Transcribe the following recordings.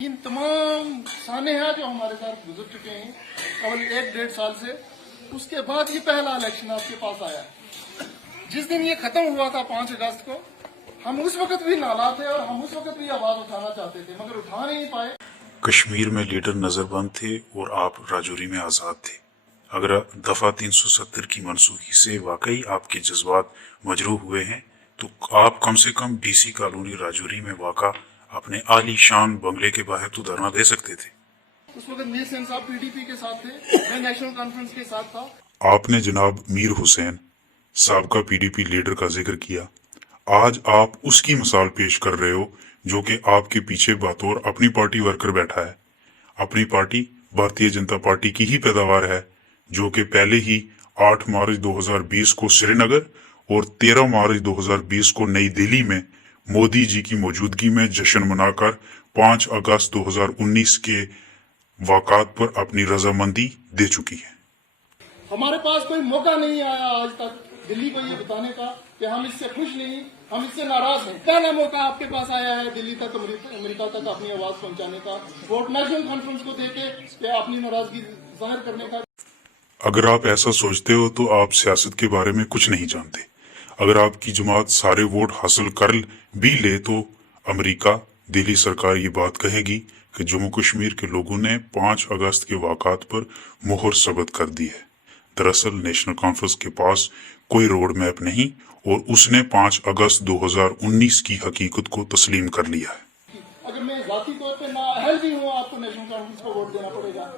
ان تمام سانحہ جو ہمارے ساتھ گزر چکے ہیں قبل 1-1.5 سال سے، اس کے بعد یہ پہلا الیکشن آپ کے پاس آیا ہے۔ جس دن یہ ختم ہوا تھا 5 اگست کو، ہم اس وقت بھی نالا تھے اور ہم اس وقت بھی آواز اٹھانا چاہتے تھے مگر اٹھا نہیں پائے۔ کشمیر میں لیڈر نظر بند تھے اور آپ راجوری میں آزاد تھے۔ اگر دفعہ 370 کی منسوخی سے واقعی آپ کے جذبات مجروح ہوئے ہیں تو آپ کم سے کم ڈی سی کالونی راجوری میں واقع اپنے عالی شان بنگلے کے باہر تو دھرنا دے سکتے تھے۔ اس وقت میر سین صاحب پی ڈی پی کے ساتھ تھے، میں نیشنل کانفرنس کے ساتھ تھا۔ آپ نے جناب میر حسین سابقہ پی ڈی پی لیڈر کا ذکر کیا۔ آج آپ اس کی مثال پیش کر رہے ہو جو کہ آپ کے پیچھے بطور اپنی پارٹی ورکر بیٹھا ہے۔ اپنی پارٹی بھارتیہ جنتا پارٹی کی ہی پیداوار ہے جو کہ پہلے ہی 8 مارچ 2020 کو سری نگر اور 13 مارچ 2020 کو نئی دہلی میں مودی جی کی موجودگی میں جشن منا کر 5 اگست 2019 کے واقعات پر اپنی رضامندی دے چکی ہے۔ ہمارے پاس کوئی موقع نہیں آیا آج تک دلی کو یہ بتانے کا کہ ہم اس سے خوش نہیں، ہم اس سے ناراض ہیں۔ پہلا موقع آپ کے پاس آیا ہے دلی تک، امریکہ تک اپنی آواز پہنچانے کا، ووٹ نیشنل کانفرنس کو دے کے کہ اپنی ناراضگی ظاہر کرنے کا۔ اگر آپ ایسا سوچتے ہو تو آپ سیاست کے بارے میں کچھ نہیں جانتے۔ اگر آپ کی جماعت سارے ووٹ حاصل کر بھی لے تو امریکہ دہلی سرکار یہ بات کہے گی کہ جموں کشمیر کے لوگوں نے 5 اگست کے واقعات پر مہر ثبت کر دی ہے۔ دراصل نیشنل کانفرنس کے پاس کوئی روڈ میپ نہیں اور اس نے 5 اگست 2019 کی حقیقت کو تسلیم کر لیا ہے۔ اگر میں ذاتی طور پہ نااہل بھی ہوں، آپ کو نیشنل کانفرنس کو ووٹ دینا پڑے گا۔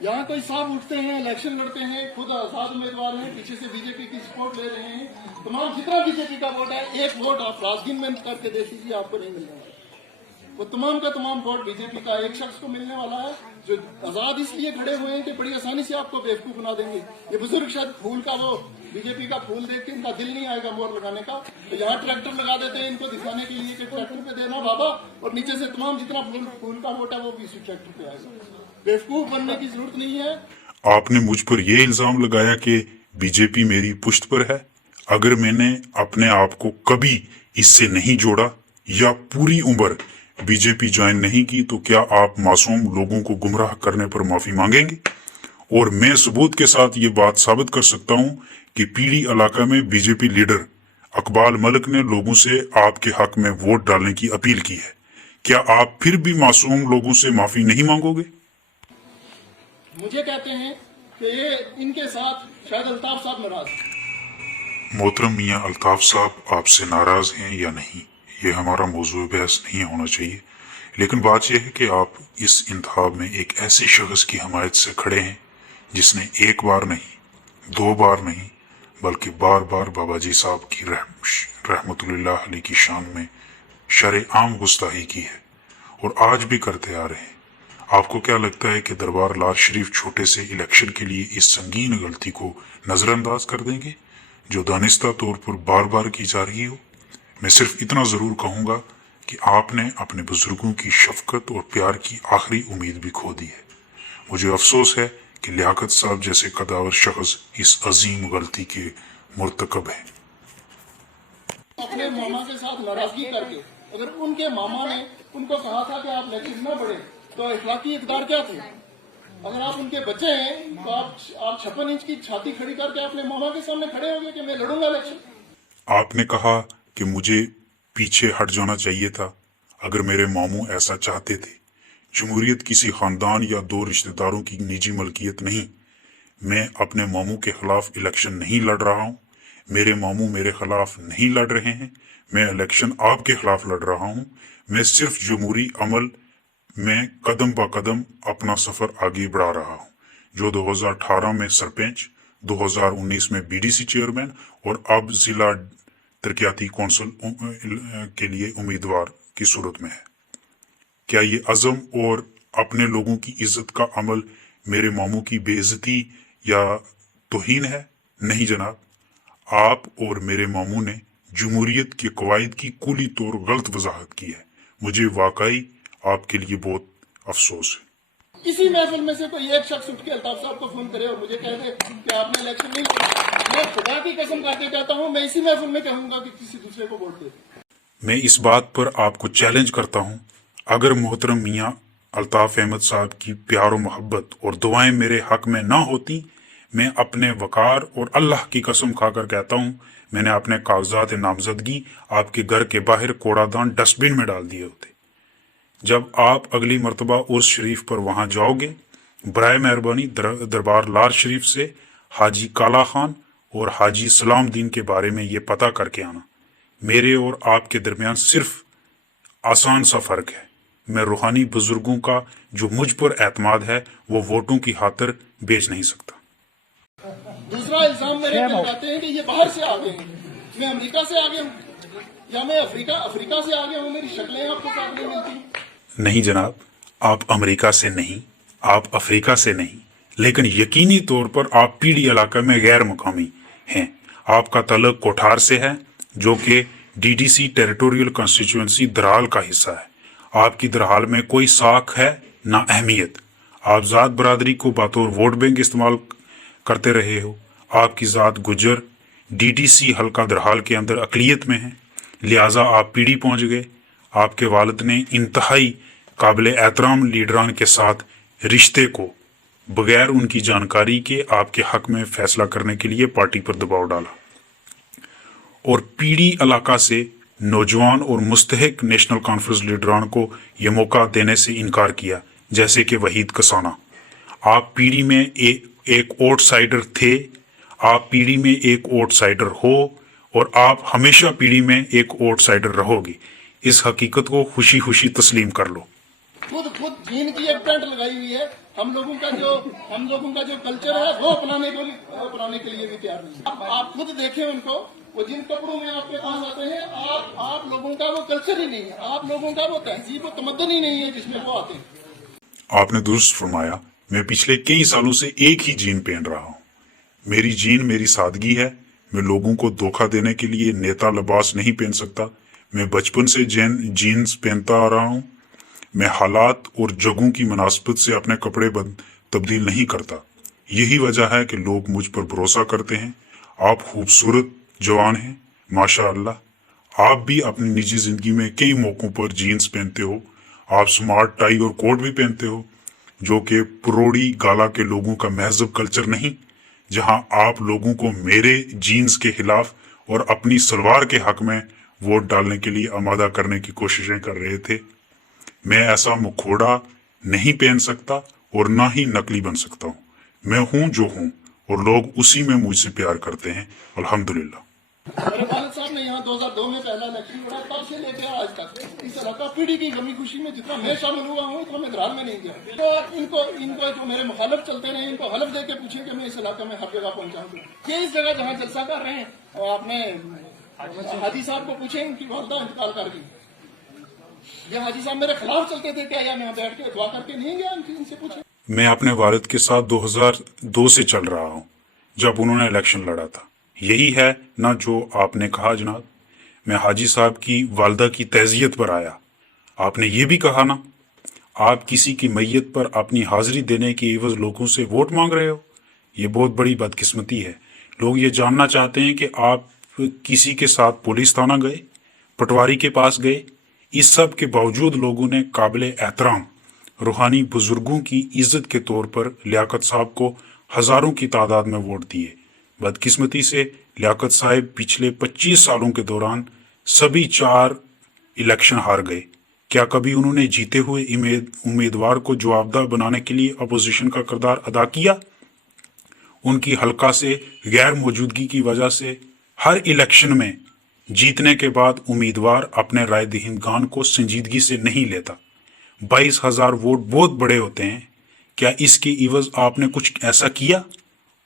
یہاں کوئی صاحب اٹھتے ہیں، الیکشن لڑتے ہیں، خود آزاد امیدوار ہیں، پیچھے سے بی جے پی کی سپورٹ لے رہے ہیں۔ تمام جتنا بی جے پی کا ووٹ ہے، ایک ووٹ آپ رازگین میں کر کے دے دیجیے، آپ کو نہیں ملنے والا۔ وہ تمام کا تمام ووٹ بی جے پی کا ایک شخص کو ملنے والا ہے جو آزاد اس لیے کھڑے ہوئے ہیں کہ بڑی آسانی سے آپ کو بیوقوف بنا دیں گے۔ یہ بزرگ شاید پھول کا وہ بی جے پی کا پھول دیکھ کے ان کا دل نہیں آئے گا مہر لگانے کا، تو یہاں ٹریکٹر لگا دیتے ہیں ان کو دکھانے کے لیے کہ ٹریکٹر پہ دینا بابا، اور نیچے سے تمام جتنا پھول کا ووٹ ہے وہ بھی اسی ٹریکٹر پہ آئے گا۔ بیوقوف بننے کی ضرورت نہیں ہے۔ آپ نے مجھ پر یہ الزام لگایا کہ بی جے پی میری پشت پر ہے۔ اگر میں نے اپنے آپ کو کبھی اس سے نہیں جوڑا یا پوری عمر بی جے پی جوائن نہیں کی تو کیا آپ معصوم لوگوں کو گمراہ کرنے پر معافی مانگیں گے؟ اور میں ثبوت کے ساتھ یہ بات ثابت کر سکتا ہوں کہ پیڑی علاقہ میں B J P leader Iqbal Malik نے لوگوں سے آپ کے حق میں ووٹ ڈالنے کی اپیل کی ہے۔ کیا آپ پھر بھی معصوم لوگوں سے معافی نہیں مانگو گے؟ مجھے کہتے ہیں کہ یہ ان کے ساتھ شاید الطاف صاحب ناراض ہیں۔ محترم میاں الطاف صاحب آپ سے ناراض ہیں یا نہیں یہ ہمارا موضوع بحث نہیں ہونا چاہیے، لیکن بات یہ ہے کہ آپ اس انتخاب میں ایک ایسے شخص کی حمایت سے کھڑے ہیں جس نے ایک بار نہیں، 2 بار نہیں، بلکہ بار بار بابا جی صاحب کی رحمت اللہ علیہ کی شان میں شرع عام گستاخی کی ہے اور آج بھی کرتے آ رہے ہیں۔ آپ کو کیا لگتا ہے کہ دربار لال شریف چھوٹے سے الیکشن کے لیے اس سنگین غلطی کو نظر انداز کر دیں گے جو دانستہ طور پر بار بار کی جا رہی ہو؟ میں صرف اتنا ضرور کہوں گا کہ آپ نے اپنے بزرگوں کی شفقت اور پیار کی آخری امید بھی کھو دی ہے۔ مجھے افسوس ہے کہ لیاقت صاحب جیسے قداور شخص اس عظیم غلطی کے مرتکب ہیں۔ اپنے ماما کے ساتھ ناراضگی کر کے اگر ان کے ماما نے ان کو کہا تھا کہ آپ الیکشن نہ بڑھیں تو اخلاقی اقدار کیا تھے؟ اگر آپ ان کے بچے ہیں تو آپ 56 انچ کی چھاتی کھڑی کر کے اپنے ماما کے سامنے کھڑے ہو گئے کہ میں لڑوں گا الیکشن۔ آپ نے کہا کہ مجھے پیچھے ہٹ جانا چاہیے تھا اگر میرے ماموں ایسا چاہتے تھے۔ جمہوریت کسی خاندان یا 2 رشتہ داروں کی نجی ملکیت نہیں۔ میں اپنے ماموں کے خلاف الیکشن نہیں لڑ رہا ہوں، میرے ماموں میرے خلاف نہیں لڑ رہے ہیں، میں الیکشن آپ کے خلاف لڑ رہا ہوں۔ میں صرف جمہوری عمل میں قدم با قدم اپنا سفر آگے بڑھا رہا ہوں، جو 2018 میں سرپنچ، 2019 میں بی ڈی سی چیئرمین اور اب ضلع ترقیاتی کونسل کے لیے امیدوار کی صورت میں ہے۔ کیا یہ عزم اور اپنے لوگوں کی عزت کا عمل میرے ماموں کی بے عزتی یا توہین ہے؟ نہیں جناب، آپ اور میرے ماموں نے جمہوریت کے قواعد کی کلی طور غلط وضاحت کی ہے۔ مجھے واقعی آپ کے لیے بہت افسوس ہے۔ اسی محفل میں سے کوئی ایک شخص اٹھ کے الطاف صاحب کو فون کرے اور مجھے کہہ دے کہ آپ نے الیکشن نہیں لڑا، میں خدا کی قسم کھا کے کہتا ہوں میں اسی محفل میں کہوں گا کہ کسی دوسرے کو ووٹ دے۔ میں اس بات پر آپ کو چیلنج کرتا ہوں، अगर मोहतरम मियाँ अल्ताफ़ अहमद साहब की प्यार और मोहब्बत और दुआएं मेरे हक में ना होती, मैं अपने वकार और अल्लाह की कसम खाकर कहता हूँ, मैंने अपने कागजात नामजदगी आपके घर के बाहर कूड़ादान डस्टबिन में डाल दिए होते। जब आप अगली मर्तबा उर्स शरीफ पर वहाँ जाओगे, बराए मेहरबानी दरबार लार शरीफ से हाजी काला खान और हाजी सलामुद्दीन के बारे में ये पता करके आना। मेरे और आपके दरमियान सिर्फ आसान सा फ़र्क है। मैं रूहानी बुजुर्गों का जो मुझ पर एतमाद है वो वोटों की खातिर बेच नहीं सकता। दूसरा इल्जाम मेरे पे लगाते हैं कि ये बाहर से आ गए हैं, मैं अमेरिका से आ गया हूँ या मैं अफ्रीका से आ गया हूँ, मेरी शक्लें आपको साथ नहीं मिलती। नहीं जनाब, आप अमेरिका से नहीं, आप अफ्रीका से नहीं, लेकिन यकीनी तौर पर आप पीडी इलाका में गैर मुकामी हैं। आपका तल्लुक कोठार से है, जो कि डीडीसी टेरिटोरियल कॉन्स्टिट्यूएंसी दरहाल का हिस्सा है। आपकी दरहाल में कोई साख है ना अहमियत। आप ज़ात बरादरी को बतौर वोट बैंक इस्तेमाल करते रहे हो। आपकी ज़ात गुजर डीडीसी हल्का दरहाल के अंदर अकलियत में है, लिहाजा आप पीडी पहुंच गए। आपके वालिद ने इंतहाई काबिल एहतराम लीडरान के साथ रिश्ते को बगैर उनकी जानकारी के आपके हक में फैसला करने के लिए पार्टी पर दबाव डाला और पीडी इलाका से नौजवान और मुस्तहिक नेशनल कॉन्फ्रेंस लीडरान को यह मौका देने से इनकार किया, जैसे कि वहीद कसाना। आप पीडी में एक आउटसाइडर थे, आप पीडी में एक आउटसाइडर हो और आप हमेशा पीडी में एक आउटसाइडर रहोगे। इस हकीकत को खुशी खुशी तस्लीम कर लो। खुद जीन की एक पैंट लगाई हुई है। हम लोगों का जो कल्चर है वो अपनाने के लिए भी तैयार नहीं। आप खुद देखें उनको, वो जिन कपड़ों में आपके पास आते हैं, आप लोगों का वो कल्चर ही नहीं है, आप लोगों का वो तहजीब और तमद्दुन ही नहीं है जिसमें वो आते हैं। आपने दुरुस्त फरमाया। मैं पिछले कई सालों से एक ही जीन पहन रहा हूँ। मेरी जीन मेरी सादगी है। मैं लोगों को धोखा देने के लिए नेता लिबास नहीं पहन सकता। मैं बचपन से जीन्स पहनता आ रहा हूँ। मैं हालात और जगहों की मुनासिबत से अपने कपड़े तब्दील नहीं करता। यही वजह है कि लोग मुझ पर भरोसा करते हैं। आप खूबसूरत जवान हैं, माशाअल्लाह। आप भी अपनी निजी जिंदगी में कई मौकों पर जीन्स पहनते हो। आप स्मार्ट टाई और कोट भी पहनते हो, जो कि पुरोड़ी गाला के लोगों का महजब कल्चर नहीं, जहां आप लोगों को मेरे जीन्स के खिलाफ और अपनी सलवार के हक में वोट डालने के लिए आमादा करने की कोशिशें कर रहे थे। मैं ऐसा मुखौड़ा नहीं पहन सकता और ना ही नकली बन सकता हूँ। मैं हूँ जो हूँ और लोग उसी में मुझसे प्यार करते हैं, अल्हम्दुलिल्लाह। मेरे वालिद साहब ने यहाँ 2002 में पहला इलेक्शन लड़ा, तब से लेकर आज तक इस इलाका पीढ़ी की गमी खुशी में जितना मैं शामिल हुआ हूँ उतना मैं दराल में नहीं गया। तो इनको जो मेरे मुखालिफ चलते रहे, इनको हलफ दे के पूछे कि मैं इस इलाके में हर जगह पहुँचाऊंगा। ये इस जगह जहाँ जलसा कर रहे हैं, आपने हाजी साहब को पूछे, इनकी वालदा इंतकाल कर गई। ये हाजी साहब मेरे खिलाफ चलते थे क्या, या मैं बैठ के दुआ करके नहीं गया? इनसे पूछे। मैं अपने वालिद के साथ 2002 से चल रहा हूँ, जब उन्होंने इलेक्शन लड़ा था। यही है ना जो आपने कहा जनाब। मैं हाजी साहब की वालदा की तज़ियत पर आया। आपने ये भी कहा ना, आप किसी की मैयत पर अपनी हाजिरी देने के एवज लोगों से वोट मांग रहे हो। ये बहुत बड़ी बदकिस्मती है। लोग ये जानना चाहते हैं कि आप किसी के साथ पुलिस थाना गए, पटवारी के पास गए। इस सब के बावजूद लोगों ने काबिल एहतराम रूहानी बुजुर्गों की इज्जत के तौर पर लियाकत साहब को हजारों की तादाद में वोट दिए। बदकिस्मती से लियाकत साहब पिछले 25 सालों के दौरान सभी 4 इलेक्शन हार गए। क्या कभी उन्होंने जीते हुए उम्मीदवार को जवाबदार बनाने के लिए अपोजिशन का किरदार अदा किया? उनकी हल्का से गैर मौजूदगी की वजह से हर इलेक्शन में जीतने के बाद उम्मीदवार अपने राय दहिंदगान को संजीदगी से नहीं लेता। 22,000 वोट बहुत बड़े होते हैं। क्या इसके इवज आपने कुछ ऐसा किया?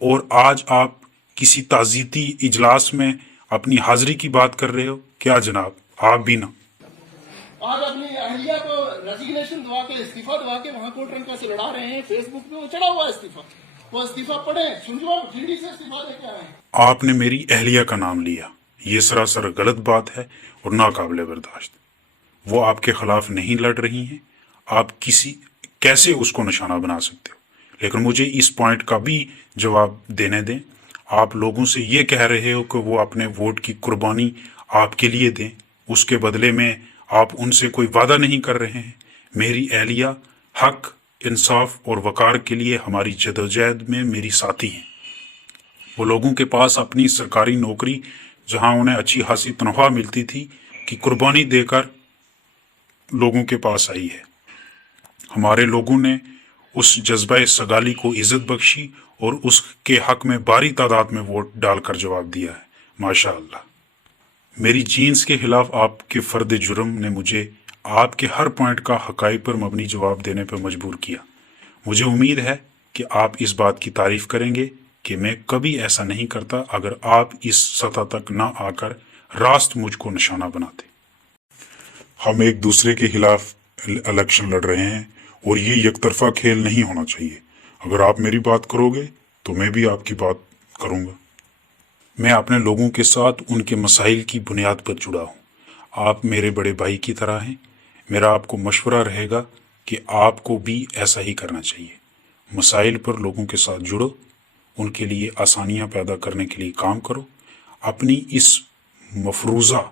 और आज आप किसी ताज़ीती इजलास में अपनी हाजिरी की बात कर रहे हो? क्या जनाब, आप भी ना। आज अपनी अहलिया को रेजिग्नेशन दवा के, इस्तीफा दवा के वहां कोर्ट रंका से लड़ा रहे हैं। फेसबुक पे वो चढ़ा हुआ इस्तीफा, वो इस्तीफा पढ़े, सुन लो, जीडी से इस्तीफा लेके आए। आपने मेरी अहलिया का नाम लिया, ये सरासर गलत बात है और नाकाबिले बर्दाश्त। वो आपके खिलाफ नहीं लड़ रही हैं, आप कैसे उसको निशाना बना सकते हो? लेकिन मुझे इस पॉइंट का भी जवाब देने दें। आप लोगों से ये कह रहे हो कि वो अपने वोट की कुर्बानी आपके लिए दें, उसके बदले में आप उनसे कोई वादा नहीं कर रहे हैं। मेरी एहलिया हक, इंसाफ और वकार के लिए हमारी जदोजहद में मेरी साथी हैं। वो लोगों के पास अपनी सरकारी नौकरी, जहां उन्हें अच्छी खासी तनख्वाह मिलती थी, की कुर्बानी देकर लोगों के पास आई है। हमारे लोगों ने उस जज्बा सगाली को इज्जत बख्शी और उसके हक में भारी तादाद में वोट डालकर जवाब दिया है। माशाअल्लाह। मेरी जीन्स के खिलाफ आपके फर्द जुर्म ने मुझे आपके हर पॉइंट का हकाई पर मबनी जवाब देने पर मजबूर किया। मुझे उम्मीद है कि आप इस बात की तारीफ करेंगे कि मैं कभी ऐसा नहीं करता अगर आप इस सतह तक ना आकर रास्त मुझको निशाना बनाते। हम एक दूसरे के खिलाफ इलेक्शन लड़ रहे हैं और ये एकतरफा खेल नहीं होना चाहिए। अगर आप मेरी बात करोगे तो मैं भी आपकी बात करूंगा। मैं अपने लोगों के साथ उनके मसाइल की बुनियाद पर जुड़ा हूँ। आप मेरे बड़े भाई की तरह हैं। मेरा आपको मशवरा रहेगा कि आपको भी ऐसा ही करना चाहिए। मसाइल पर लोगों के साथ जुड़ो, उनके लिए आसानियाँ पैदा करने के लिए काम करो। अपनी इस मफरूज़ा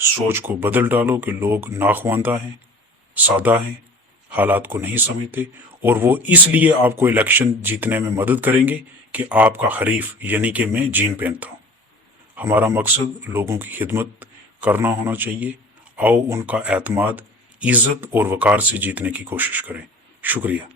सोच को बदल डालो कि लोग नाख्वानदा हैं, सादा हैं, हालात को नहीं समझते और वो इसलिए आपको इलेक्शन जीतने में मदद करेंगे कि आपका हरीफ यानी कि मैं जीन पहनता हूँ। हमारा मकसद लोगों की खिदमत करना होना चाहिए। आओ उनका एतमाद, इज्जत और वकार से जीतने की कोशिश करें। शुक्रिया।